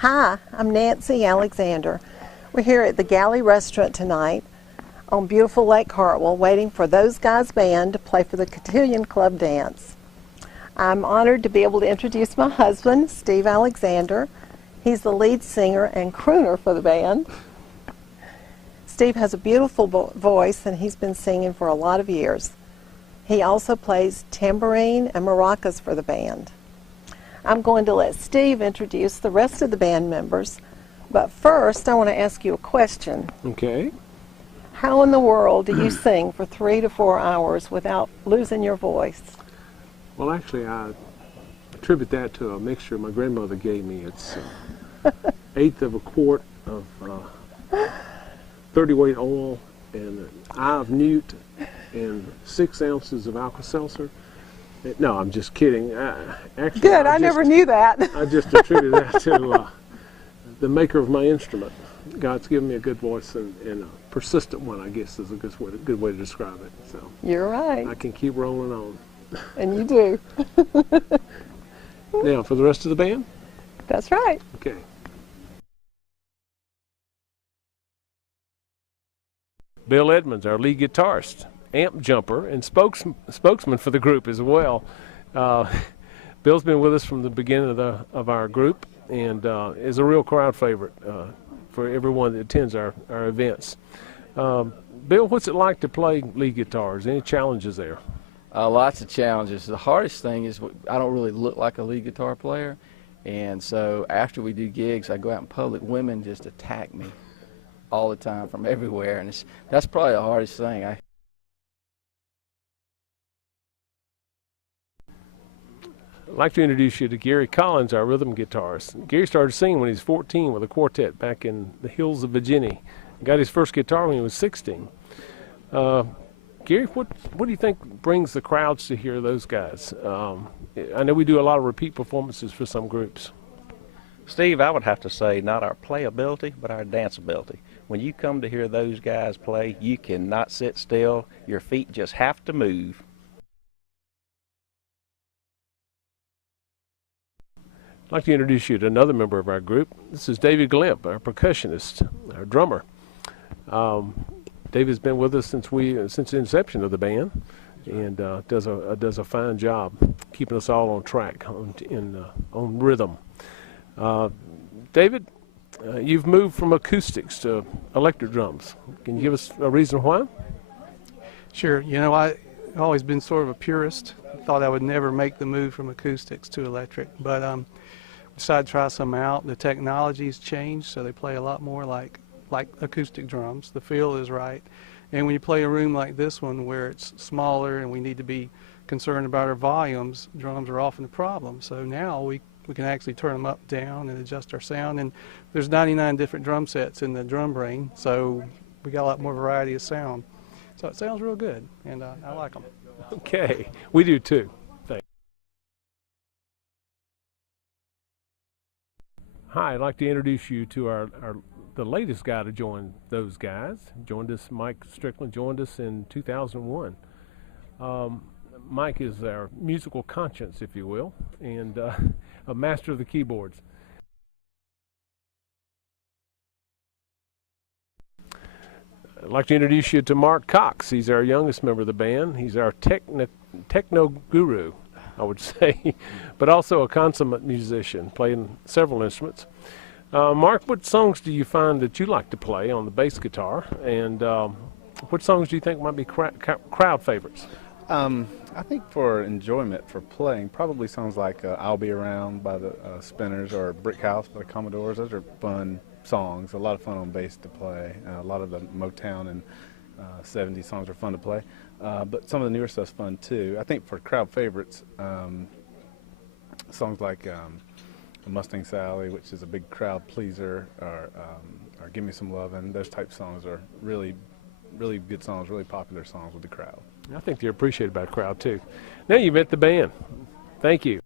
Hi, I'm Nancy Alexander. We're here at the Galley Restaurant tonight on beautiful Lake Hartwell waiting for Those Guys Band to play for the Cotillion Club Dance. I'm honored to be able to introduce my husband, Steve Alexander. He's the lead singer and crooner for the band. Steve has a beautiful voice and he's been singing for a lot of years. He also plays tambourine and maracas for the band. I'm going to let Steve introduce the rest of the band members, but first I want to ask you a question. Okay. How in the world do you sing for 3 to 4 hours without losing your voice? Well, actually, I attribute that to a mixture my grandmother gave me. It's 1/8 of a quart of 30-weight oil and an eye of newt and 6 ounces of Alka-Seltzer. No, I'm just kidding. Actually, Good, I never knew that. I just attribute that to the maker of my instrument. God's given me a good voice and a persistent one, I guess, is a good way to describe it. So You're right. I can keep rolling on. And you do. Now, for the rest of the band? That's right. Okay. Bill Edmonds, our lead guitarist, amp jumper, and spokesman for the group as well. Bill's been with us from the beginning of our group and is a real crowd favorite for everyone that attends our events. Bill, what's it like to play lead guitars? Any challenges there? Lots of challenges. The hardest thing is I don't really look like a lead guitar player, and so after we do gigs, I go out in public, women just attack me all the time from everywhere, and that's probably the hardest thing. I'd like to introduce you to Gary Collins, our rhythm guitarist. Gary started singing when he was 14 with a quartet back in the hills of Virginia. He got his first guitar when he was 16. Gary, what do you think brings the crowds to hear those guys? I know we do a lot of repeat performances for some groups. Steve, I would have to say not our playability, but our danceability. When you come to hear those guys play, you cannot sit still. Your feet just have to move. I'd like to introduce you to another member of our group. This is David Gleb, our percussionist, our drummer. David's been with us since the inception of the band, and does a fine job keeping us all on track on rhythm. David, you've moved from acoustics to electric drums. Can you give us a reason why? Sure. You know, I've always been sort of a purist. Thought I would never make the move from acoustics to electric, but decided to try some out. The technology's changed, so they play a lot more like acoustic drums. The feel is right, and when you play a room like this one where it's smaller and we need to be concerned about our volumes, drums are often a problem. So now we can actually turn them up, down, and adjust our sound. And there's 99 different drum sets in the drum brain, so we got a lot more variety of sound. So it sounds real good, and I like them. Okay, we do too. Thanks. Hi, I'd like to introduce you to the latest guy to join those guys. Mike Strickland joined us in 2001. Mike is our musical conscience, if you will, and a master of the keyboards. I'd like to introduce you to Mark Cox. He's our youngest member of the band. He's our techno guru, I would say, but also a consummate musician, playing several instruments. Mark, what songs do you find that you like to play on the bass guitar, and what songs do you think might be crowd favorites? I think for enjoyment, for playing, probably songs like I'll Be Around by the Spinners or Brick House by the Commodores. Those are fun songs, a lot of fun on bass to play. A lot of the Motown and 70s songs are fun to play, but some of the newer stuff's fun too. I think for crowd favorites, songs like Mustang Sally, which is a big crowd pleaser, or Give Me Some Lovin', those type songs are really good songs, really popular songs with the crowd. I think they're appreciated by the crowd too. Now you've met the band. Thank you.